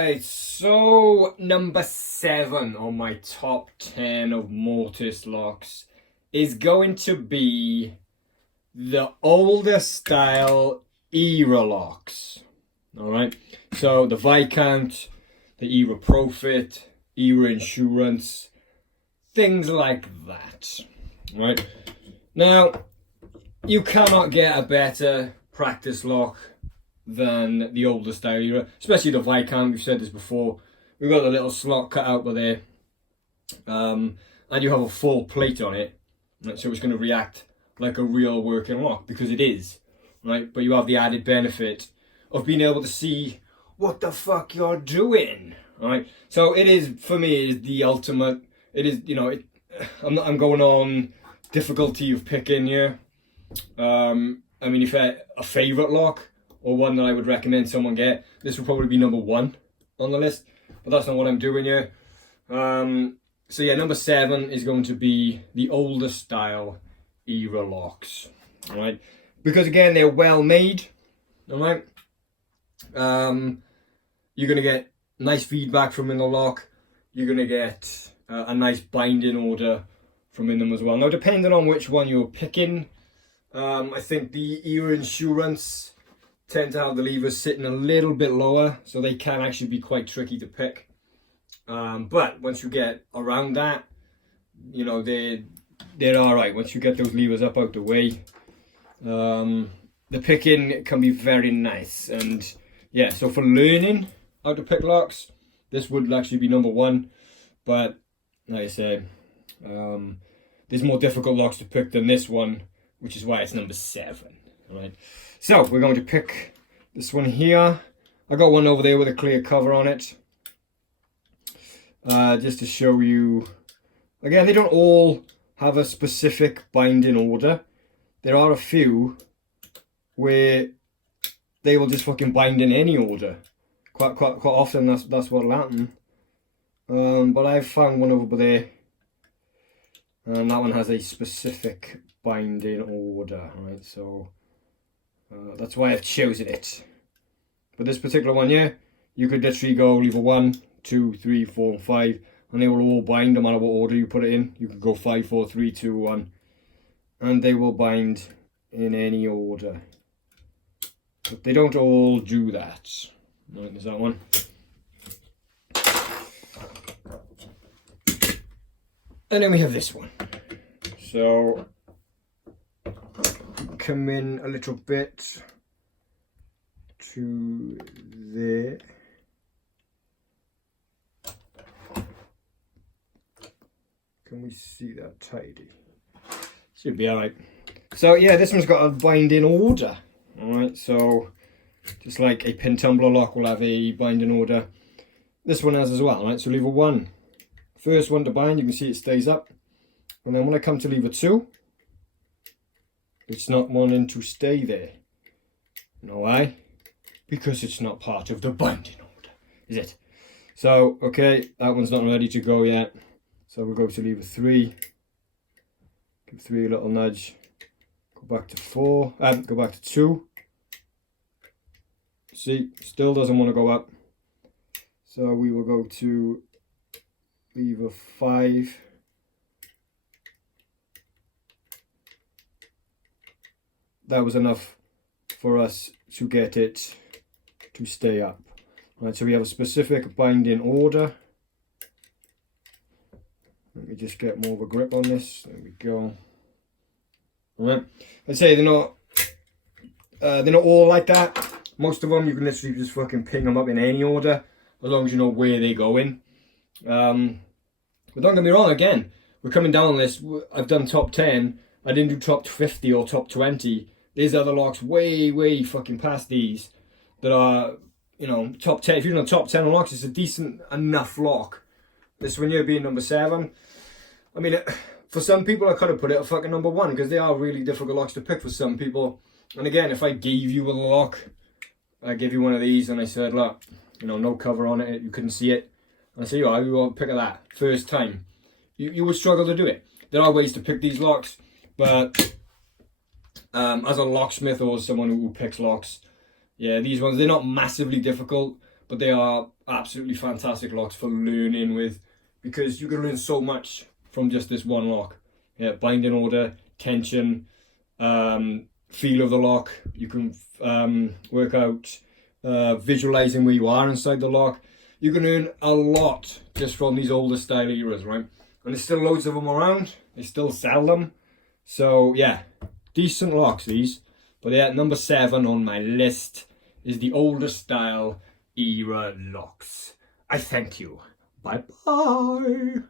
Alright, so number 7 on my top 10 of Mortice locks is going to be the older style era locks. Alright, so the Viscount, the era Profit, era Insurance, things like that. Right, now you cannot get a better practice lock than the older style era, especially the Viscount. We've said this before. We've got a little slot cut out by there, and you have a full plate on it, right? So it's going to react like a real working lock, because it is, right? But you have the added benefit of being able to see what the fuck you're doing, right? So it is, for me, it is the ultimate. It is, you know, I'm going on difficulty of picking here. I mean, if a favorite lock, or one that I would recommend someone get, this would probably be number 1 on the list, but that's not what I'm doing here. So yeah, number 7 is going to be the older style era locks, all right? Because again, they're well made, all right? You're gonna get nice feedback from in the lock. You're gonna get a nice binding order from in them as well. Now, depending on which one you're picking, I think the era Insurance tend to have the levers sitting a little bit lower, so they can actually be quite tricky to pick. But once you get around that, you know, they're all right. Once you get those levers up out the way, the picking can be very nice. And yeah, so for learning how to pick locks, this would actually be number 1. But like I say, there's more difficult locks to pick than this one, which is why it's number 7. All right. So we're going to pick this one here. I got one over there with a clear cover on it. Just to show you, again, they don't all have a specific binding order. There are a few where they will just fucking bind in any order. Quite often that's what'll happen. But I've found one over there, and that one has a specific binding order, right? So that's why I've chosen it. But this particular one, yeah, you could literally go lever 1, 2, 3, 4, and 5, and they will all bind no matter what order you put it in. You could go 5, 4, 3, 2, 1, and they will bind in any order. But they don't all do that. Right, there's that one. And then we have this one. So come in a little bit to there. Can we see that tidy? Should be alright. So yeah, this one's got a binding order. Alright, so just like a pin tumbler lock will have a binding order, this one has as well, right? So lever 1, first one to bind, you can see it stays up. And then when I come to lever 2, it's not wanting to stay there. You know why? Because it's not part of the binding order, is it? So, okay, that one's not ready to go yet. So we'll go to lever 3. Give 3 a little nudge. Go back to 4. Go back to 2. See, still doesn't want to go up. So we will go to lever 5. That was enough for us to get it to stay up. Right, so we have a specific binding order. Let me just get more of a grip on this. There we go. Alright, I'd say they're not all like that. Most of them you can literally just fucking ping them up in any order, as long as you know where they're going. But don't get me wrong, again, we're coming down this. I've done top 10. I didn't do top 50 or top 20. There's other locks way fucking past these that are, you know, top 10. If you're in the top 10 locks, it's a decent enough lock. This one here being number 7. I mean, for some people I could have put it at fucking number 1, because they are really difficult locks to pick for some people. And again, if I gave you a lock, I gave you one of these and I said, look, you know, no cover on it, you couldn't see it, and I say, oh, you want to pick at that first time, you would struggle to do it. There are ways to pick these locks, but as a locksmith or someone who picks locks, yeah, these ones, they're not massively difficult, but they are absolutely fantastic locks for learning with, because you can learn so much from just this one lock. Yeah, binding order, tension, feel of the lock. You can work out visualizing where you are inside the lock. You can earn a lot just from these older style eras, right? And there's still loads of them around. They still sell them. So yeah, decent locks these. But yeah, number 7 on my list is the older style era locks. I thank you. Bye bye.